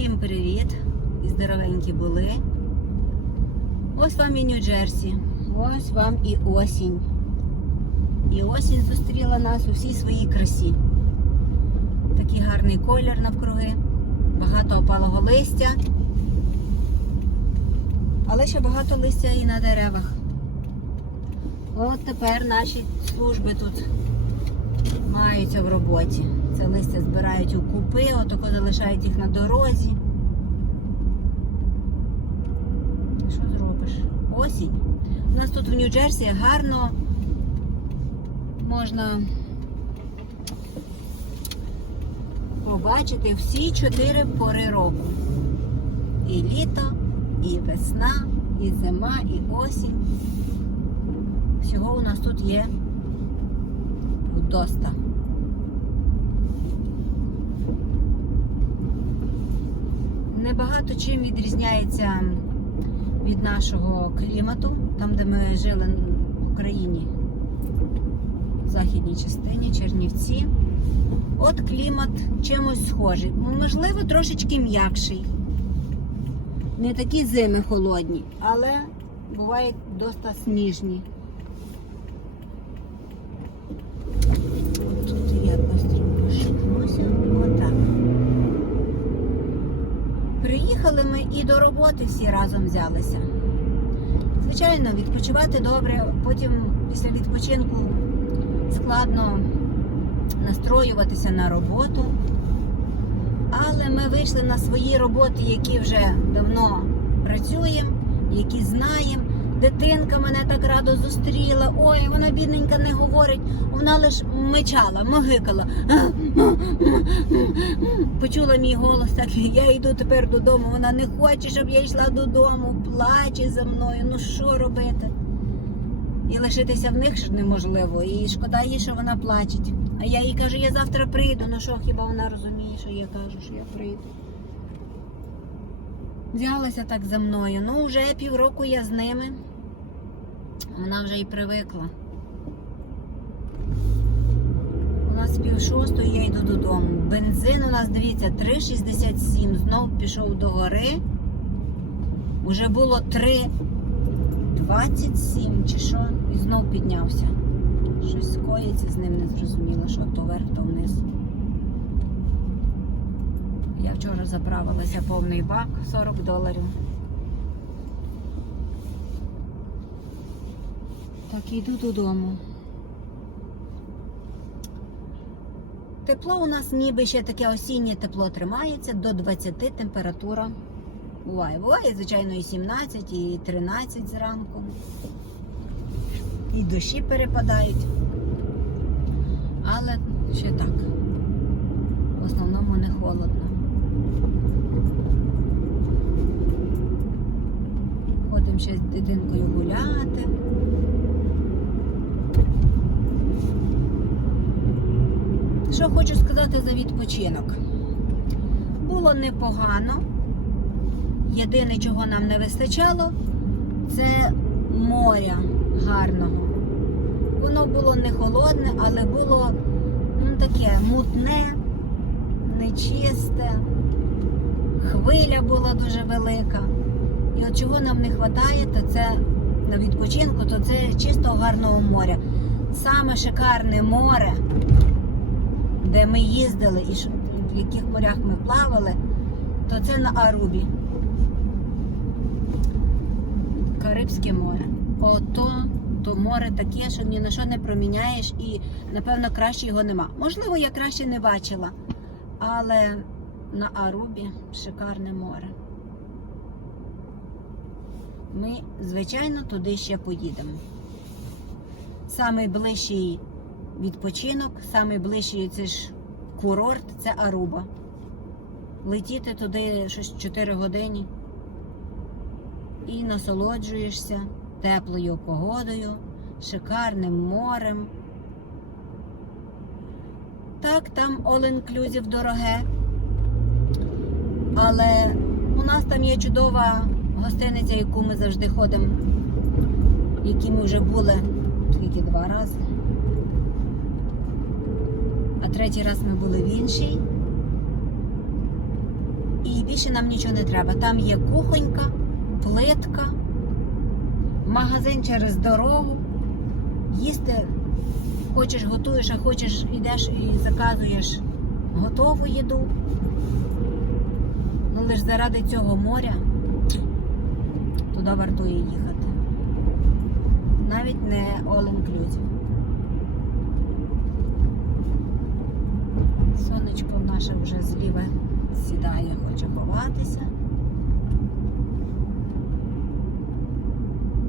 Всім привіт! І здоровенькі були. Ось вам і Нью-Джерсі. Ось вам і осінь. І осінь зустріла нас у всій своїй красі. Такий гарний колір навкруги, багато опалого листя. Але ще багато листя і на деревах. От тепер наші служби тут маються в роботі. Це листя збирають у купи, отако залишають їх на дорозі. Що зробиш? Осінь. У нас тут в Нью-Джерсі гарно можна побачити всі чотири пори року. І літо, і весна, і зима, і осінь. Всього у нас тут є вдоста. Небагато чим відрізняється від нашого клімату, там, де ми жили в Україні, в західній частині, Чернівці. От клімат чимось схожий. Ну, Можливо, трошечки м'якший. Не такі зими холодні, але бувають доста сніжні. Тут я быстро шикнуся. Отак. Приїхали ми і до роботи всі разом взялися. Звичайно, відпочивати добре, потім після відпочинку складно настроюватися на роботу. Але ми вийшли на свої роботи, які вже давно працюємо, які знаємо. Дитинка мене так радо зустріла. Ой, вона бідненька не говорить, вона лише мичала, могикала. Почула мій голос, так я йду тепер додому. Вона не хоче, щоб я йшла додому, плаче за мною. Ну що робити? І лишитися в них ж неможливо. І шкода їй, що вона плаче. А я їй кажу, я завтра прийду. Ну що, хіба вона розуміє, що я кажу, що я прийду. Взялася так за мною. Ну, вже півроку я з ними. Вона вже і привикла. У нас пів шостої, я йду додому. Бензин у нас, дивіться, 3,67. Знов пішов до гори. Уже було 3,27 чи що, і знов піднявся. Щось коїться з ним, не зрозуміло, що то вверх, то вниз. Я вчора заправилася повний бак 40 доларів. Так, йду додому. Тепло у нас ніби ще таке осіннє тепло тримається, до 20 температура. Буває, буває, звичайно, і 17, і 13 зранку. І дощі перепадають. Але ще так. В основному не холодно. Ходимо ще з дитинкою гуляти. Що хочу сказати за відпочинок? Було непогано. Єдине, чого нам не вистачало, це моря гарного. Воно було не холодне, але було ну, таке мутне, нечисте, хвиля була дуже велика. І от чого нам не вистачає, то це на відпочинку, то це чистого гарного моря. Саме шикарне море, де ми їздили і в яких морях ми плавали, то це на Арубі. Карибське море. Ото то море таке, що ні на що не проміняєш, і напевно краще його нема. Можливо, я краще не бачила, але на Арубі шикарне море. Ми, звичайно, туди ще поїдемо. Самий ближчий відпочинок, самий ближчий це ж курорт це Аруба. Летіти туди щось 4 години і насолоджуєшся теплою погодою, шикарним морем. Так, там all-inclusive дороге. Але у нас там є чудова гостиниця, яку ми завжди ходимо, в якій ми вже були тільки два рази. Третій раз ми були в іншій. І більше нам нічого не треба. Там є кухонька, плитка, магазин через дорогу. Їсти хочеш готуєш, а хочеш йдеш і заказуєш готову їду. Ну лише заради цього моря туди вартує їхати. Навіть не all inclusive. Сонечко наше вже зліве сідає, хоче ховатися.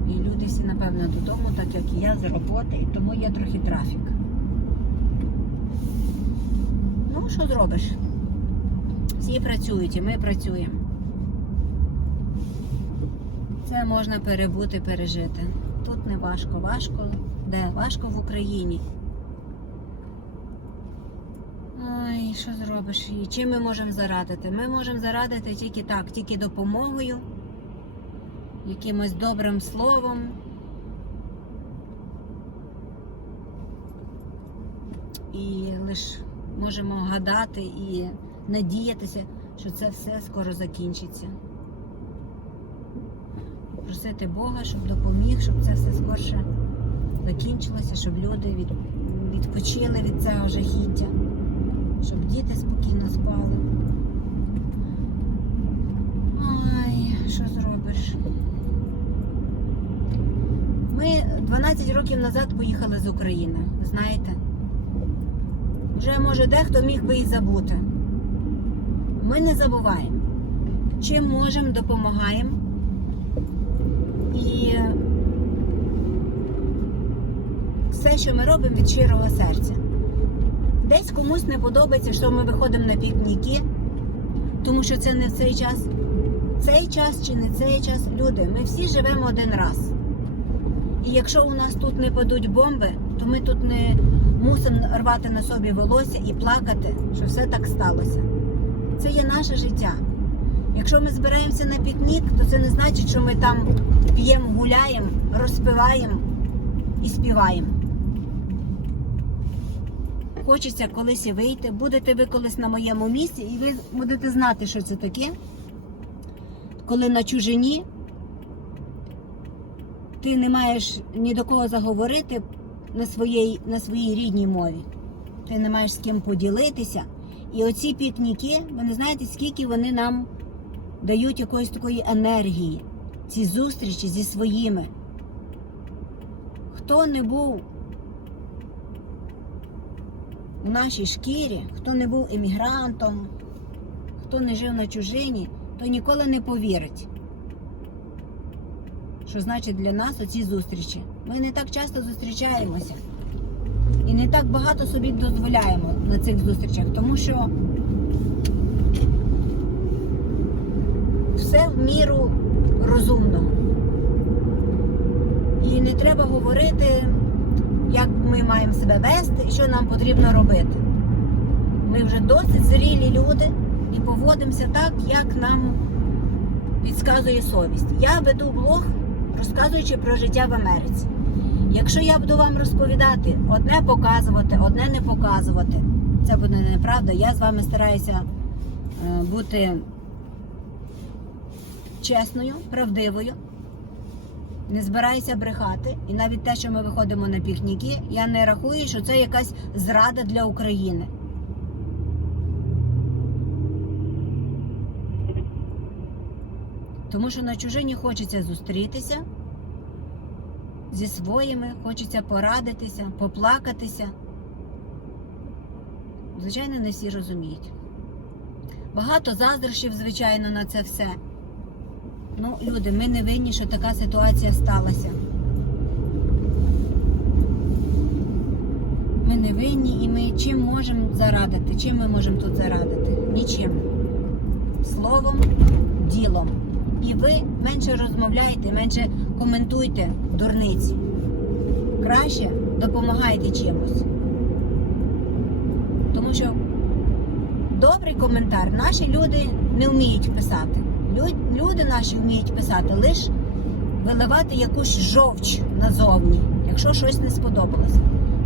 І люди всі, напевно, додому, так як і я з роботи, тому є трохи трафік. Ну, що зробиш? Всі працюють і ми працюємо. Це можна перебути, пережити. Тут не важко, важко. Де? Важко в Україні. Ой, що зробиш? І чим ми можемо зарадити? Ми можемо зарадити тільки так, тільки допомогою, якимось добрим словом. І лише можемо гадати і надіятися, що це все скоро закінчиться. Просити Бога, щоб допоміг, щоб це все скорше закінчилося, щоб люди від, відпочили від цього жахіття, щоб діти спокійно спали. Ой, що зробиш? Ми 12 років назад поїхали з України, знаєте? Вже може дехто міг би і забути. Ми не забуваємо. Чим можемо, допомагаємо. І все, що ми робимо від щирого серця. Десь комусь не подобається, що ми виходимо на пікніки, тому що це не в цей час. Цей час чи не цей час, люди, ми всі живемо один раз. І якщо у нас тут не падуть бомби, то ми тут не мусимо рвати на собі волосся і плакати, що все так сталося. Це є наше життя. Якщо ми збираємося на пікнік, то це не значить, що ми там п'ємо, гуляємо, розпиваємо і співаємо. Хочеться колись і вийти. Будете ви колись на моєму місці, і ви будете знати, що це таке. Коли на чужині ти не маєш ні до кого заговорити на своїй, на своїй рідній мові. Ти не маєш з ким поділитися. І оці пікніки, ви не знаєте, скільки вони нам дають якоїсь такої енергії, ці зустрічі зі своїми. Хто не був у нашій шкірі, хто не був емігрантом, хто не жив на чужині, то ніколи не повірить, що значить для нас оці зустрічі. Ми не так часто зустрічаємося і не так багато собі дозволяємо на цих зустрічах, тому що все в міру розумного. І не треба говорити, як ми маємо себе вести і що нам потрібно робити. Ми вже досить зрілі люди і поводимося так, як нам підказує совість. Я веду блог, розказуючи про життя в Америці. Якщо я буду вам розповідати, одне показувати, одне не показувати, це буде неправда. Я з вами стараюся е, бути чесною, правдивою. Не збираюся брехати. І навіть те, що ми виходимо на пікніки, я не рахую, що це якась зрада для України. Тому що на чужині хочеться зустрітися зі своїми, хочеться порадитися, поплакатися. Звичайно, не всі розуміють. Багато заздрощів, звичайно, на це все. Ну, люди, ми не винні, що така ситуація сталася. Ми не винні і ми чим можемо зарадити? Чим ми можемо тут зарадити? Нічим. Словом, ділом. І ви менше розмовляйте, менше коментуйте дурниці. Краще допомагайте чимось. Тому що добрий коментар наші люди не вміють писати. Люди наші вміють писати лише виливати якусь жовч назовні, якщо щось не сподобалося.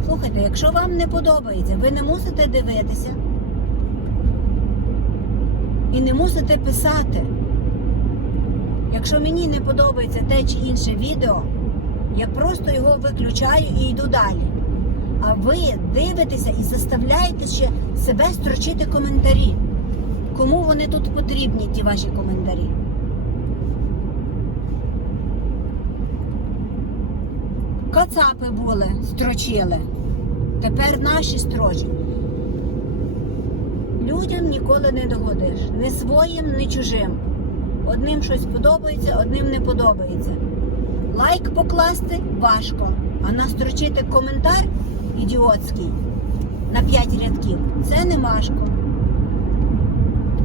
Слухайте, якщо вам не подобається, ви не мусите дивитися І не мусите писати. Якщо мені не подобається те чи інше відео, я просто його виключаю і йду далі. А ви дивитеся і заставляєте ще себе строчити коментарі. Кому вони тут потрібні, ті ваші коментарі? Кацапи були, строчили. Тепер наші строчать. Людям ніколи не догодиш. Не своїм, не чужим. Одним щось подобається, одним не подобається. Лайк покласти важко, а настрочити коментар ідіотський на 5 рядків це не важко.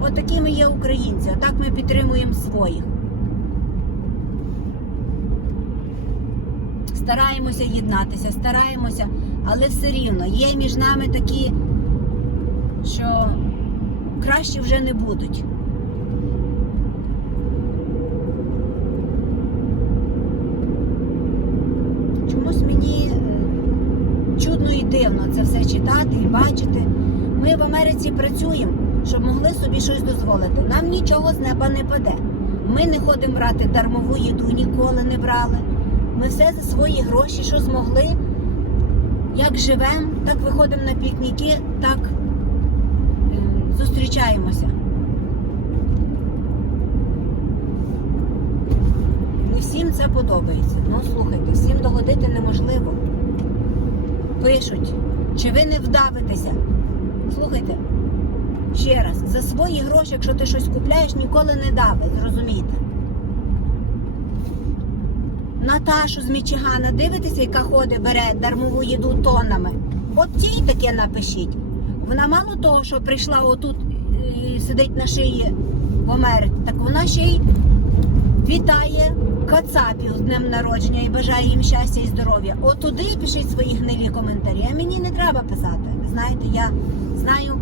От такі ми є українці, отак ми підтримуємо своїх. Стараємося єднатися, стараємося, але все рівно є між нами такі, що краще вже не будуть. Це читати і бачити. Ми в Америці працюємо, щоб могли собі щось дозволити. Нам нічого з неба не паде. Ми не ходимо брати дармову їду, ніколи не брали. Ми все за свої гроші, що змогли. Як живемо, так виходимо на пікніки, так зустрічаємося. Не всім це подобається. Ну, слухайте, всім догодити неможливо. Пишуть, чи ви не вдавитеся? Слухайте, ще раз, за свої гроші, якщо ти щось купляєш, ніколи не дави, зрозумійте. Наташу з Мічигана, дивитеся, яка ходить, бере дармову їду тоннами. От тій таке напишіть. Вона мало того, що прийшла отут і сидить на шиї в Америці, так вона ще й вітає кацапів з днем народження і бажає їм щастя і здоров'я. От туди пишіть свої гнилі коментарі. А мені не треба писати. Знаєте, я знаю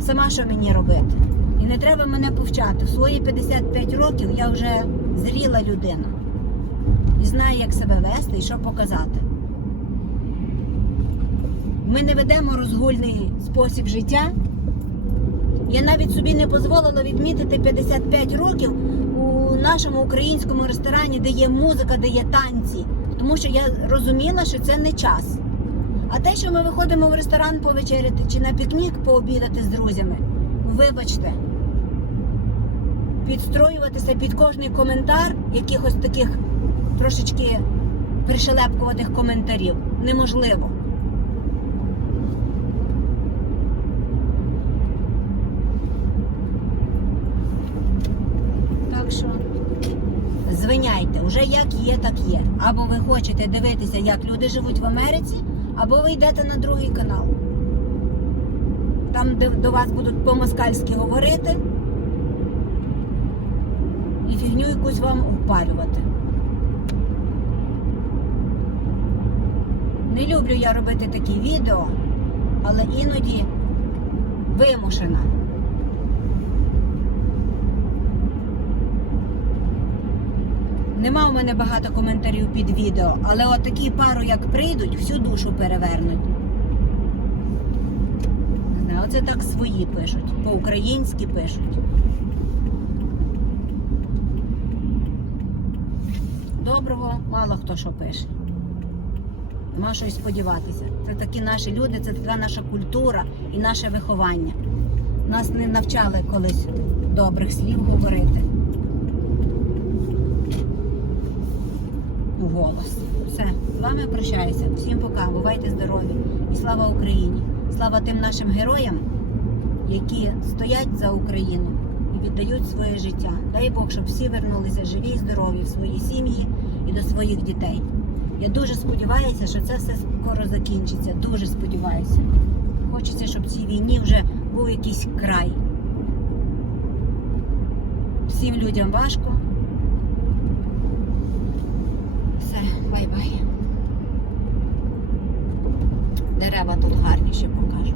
сама, що мені робити. І не треба мене повчати. В свої 55 років я вже зріла людина. І знаю, як себе вести і що показати. Ми не ведемо розгульний спосіб життя. Я навіть собі не дозволила відмітити 55 років у нашому українському ресторані, де є музика, де є танці. Тому що я розуміла, що це не час. А те, що ми виходимо в ресторан повечеряти чи на пікнік пообідати з друзями, вибачте, підстроюватися під кожний коментар якихось таких трошечки пришелепкуватих коментарів неможливо. Так що уже як є, так є. Або ви хочете дивитися, як люди живуть в Америці, або ви йдете на другий канал. Там, де до вас будуть по-москальськи говорити і фігню якусь вам впарювати. Не люблю я робити такі відео, але іноді вимушена. Нема в мене багато коментарів під відео, але от такі пару, як прийдуть, всю душу перевернуть. Знаю, оце так свої пишуть, по-українськи пишуть. Доброго мало хто що пише. Нема що й сподіватися. Це такі наші люди, це така наша культура і наше виховання. Нас не навчали колись добрих слів говорити. У голос. Все, з вами прощаюся. Всім пока. Бувайте здорові. І слава Україні! Слава тим нашим героям, які стоять за Україну і віддають своє життя. Дай Бог, щоб всі вернулися живі і здорові в свої сім'ї і до своїх дітей. Я дуже сподіваюся, що це все скоро закінчиться. Дуже сподіваюся. Хочеться, щоб цій війні вже був якийсь край. Всім людям важко. Все, бай-бай. Дерева тут гарніше покажу.